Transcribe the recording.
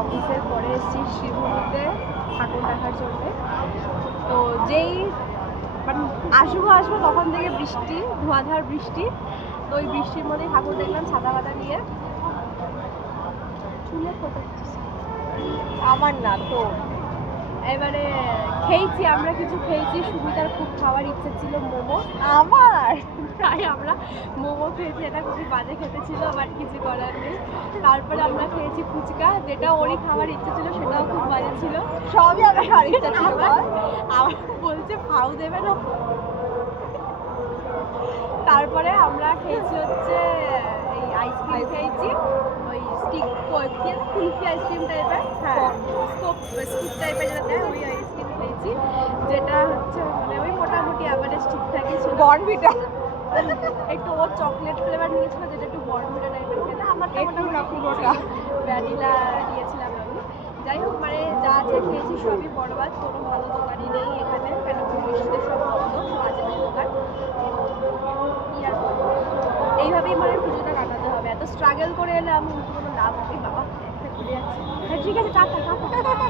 অফিসের পরে এসেছি শ্রীভূমিতে ঠাকুর দেখার জন্য। তো যেই মানে আসবো তখন থেকে বৃষ্টি, ধোঁয়াধার বৃষ্টি। তো ওই বৃষ্টির মধ্যে ঠাকুর দেখলাম ছাতা পাতা নিয়ে। চুলে ফোটাচ্ছিস আমার না তো। এবারে খেয়েছি, আমরা কিছু খেয়েছি। সুমিতার খুব খাওয়ার ইচ্ছে ছিল মোমো, আমার তাই আমরা মোমো খেয়েছি। এটা খুবই বাজে খেতে ছিল, বাট কিছু করার নেই। তারপরে আমরা খেয়েছি ফুচকা, যেটা ওরই খাওয়ার ইচ্ছে ছিল, সেটাও খুব বাজে ছিল। সবই আমার খাওয়ার ইচ্ছে ছিল। আবার বলছে ফাউ দেবে না। তারপরে আমরা খেয়েছি হচ্ছে এই আইসক্রিম খেয়েছি, ওই স্টিক কুলফি আইসক্রিম টাইপের, হ্যাঁ স্কুপ টাইপের যেটা দেয়, ওই আইসক্রিম খেয়েছি, যেটা হচ্ছে মানে ওই মোটামুটি অ্যাভারেজ ঠিকঠাকই ছিল। বর্নভিটা একটু ও চকলেট ফ্লেভার নিয়েছিল, যেটা একটু বর্নভিটা টাইপের খেতে। আমারটা মোটামুটি ভ্যানিলা নিয়েছিলাম আমি। যাই হোক, মানে যা যা খেয়েছি সবই বরবাদ, কোনো ভালো দোকানই নেই এখানে, কেন বৃষ্টিতে সব বন্ধ, বাজে দোকান। এইভাবেই মানে পুজোটা কাটাতে হবে। এত স্ট্রাগল করে এলে আমি কোনো লাভ হবে বাবা, একটা ঘুরে যাচ্ছি। ঠিক আছে, টাটা টাটা।